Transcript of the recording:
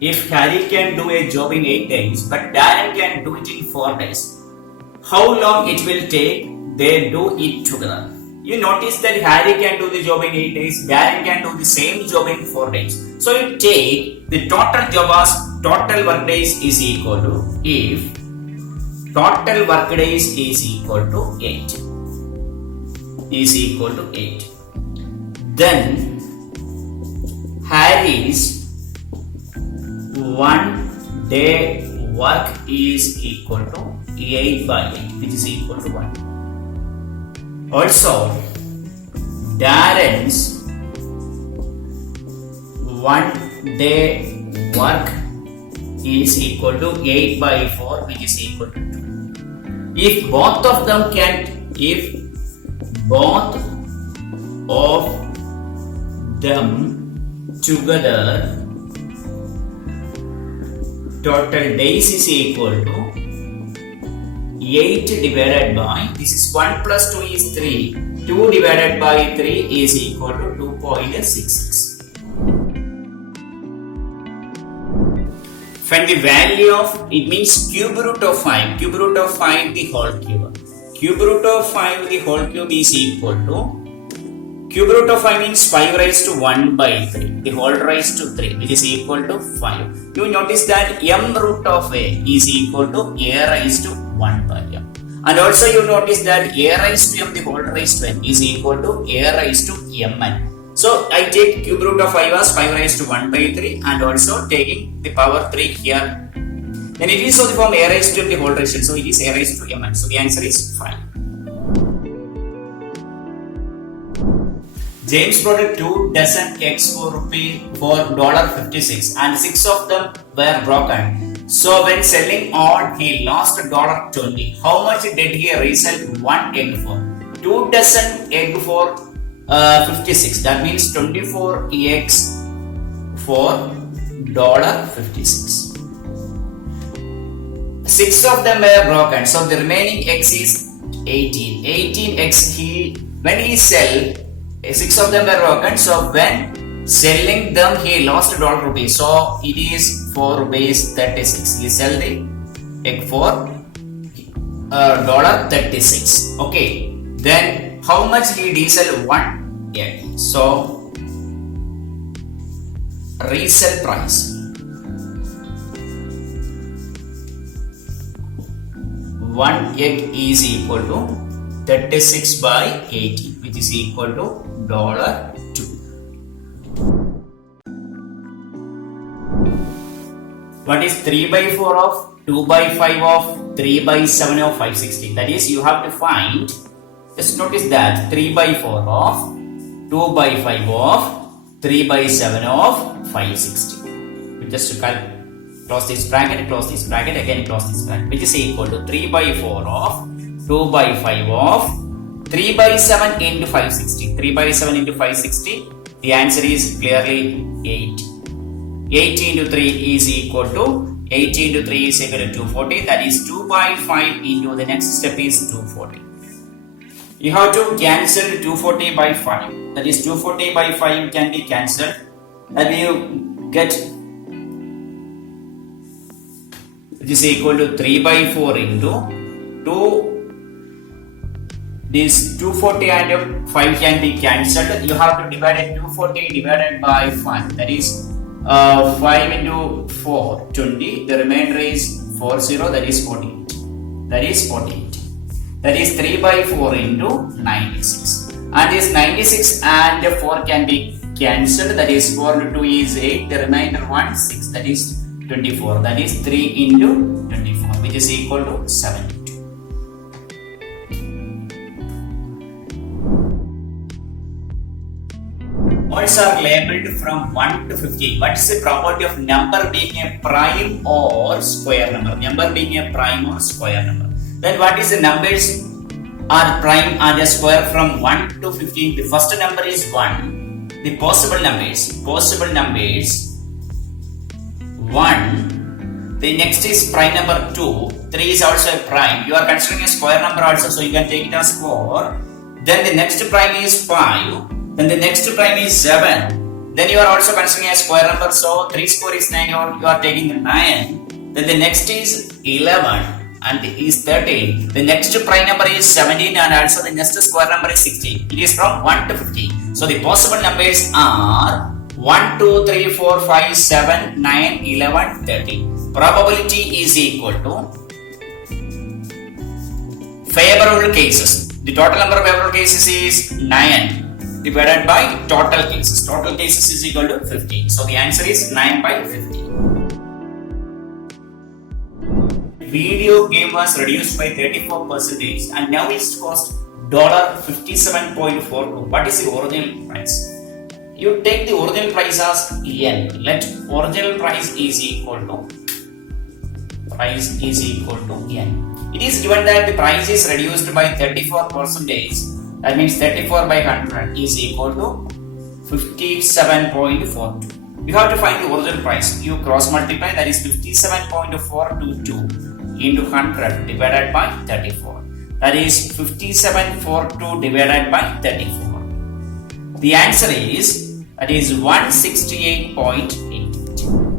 if Harry can do a job in 8 days, but Darren can do it in 4 days, how long it will take they do it together? You notice that Harry can do the job in 8 days, Darren can do the same job in 4 days. So you take the total job as total work days is equal to, if total work days is equal to 8, then Harry's 1 day work is equal to 8 by 8, which is equal to 1. Also, Darren's 1 day work is equal to 8 by 4, which is equal to 2. If both of them together, total days is equal to 8 divided by, this is 1 plus 2 is 3, 2 divided by 3 is equal to 2.66. Find the value of, it means cube root of 5 the whole cube. Cube root of 5 the whole cube is equal to, cube root of 5 means 5 raised to 1 by 3, the whole raised to 3, which is equal to 5. You notice that m root of a is equal to a raised to 1 by m. And also you notice that a raised to m the whole raised to n is equal to a raised to mn. So I take cube root of 5 as 5 raised to 1 by 3 and also taking the power 3 here. Then it is of the form a raised to m the whole raised to n. So it is a raised to mn. So the answer is 5. James bought 2 dozen eggs for $56 and 6 of them were broken. So when selling all, he lost $20. How much did he resell 1 egg for? 2 dozen egg for 56. That means 24 eggs for $56. 6 of them were broken. So the remaining eggs is 18. 18 eggs when he sell, 6 of them were broken. So when selling them, he lost $1. So it is for $36. He sell the egg for $36. Okay. Then how much he resell 1 egg? So resell price, 1 egg is equal to 36 by 80, which is equal to $2. What is 3 by 4 of, 2 by 5 of, 3 by 7 of 560? That is, you have to find, just notice that 3 by 4 of, 2 by 5 of, 3 by 7 of 560. We just close this bracket, again close this bracket, which is equal to 3 by 4 of, 2 by 5 of, 3 by 7 into 560. 3 by 7 into 560, the answer is clearly 8. 8 into 3 is equal to, 8 into 3 is equal to 240. That is 2 by 5 into the next step is 240. You have to cancel 240 by 5. That is 240 by 5 can be cancelled. And you get, it is equal to 3 by 4 into 2. This 240 and 5 can be cancelled. You have to divide it 240 divided by 5. That is 5 into 4, 20. The remainder is 40. That is 48. That is 48. That is 3 by 4 into 96. And this 96 and 4 can be cancelled. That is 4 into 2 is 8. The remainder 1, 6. That is 24. That is 3 into 24, which is equal to 72. Words are labeled from 1 to 15. What is the property of number being a prime or square number? Number being a prime or square number. Then what is the numbers are prime and a square from 1 to 15? The first number is 1. The possible numbers 1. The next is prime number 2. 3 is also a prime. You are considering a square number also, so you can take it as 4. Then the next prime is 5. Then the next prime is 7. Then you are also considering a square number, so 3 square is 9, or you are taking 9. Then the next is 11 and is 13. The next prime number is 17 and also the next square number is 16. It is from 1 to 50. So the possible numbers are 1, 2, 3, 4, 5, 7, 9, 11, 13. Probability is equal to favorable cases. The total number of favorable cases is 9 divided by total cases. Total cases is equal to 50. So the answer is 9 by 50. Video game was reduced by 34% and now it's cost $57.42. What is the original price? You take the original price as yen. Let original price is equal to yen. It is given that the price is reduced by 34%. That means 34 by 100 is equal to 57.42. You have to find the original price. You cross multiply, that is 57.422 into 100 divided by 34. That is 57.42 divided by 34. The answer is 168.8.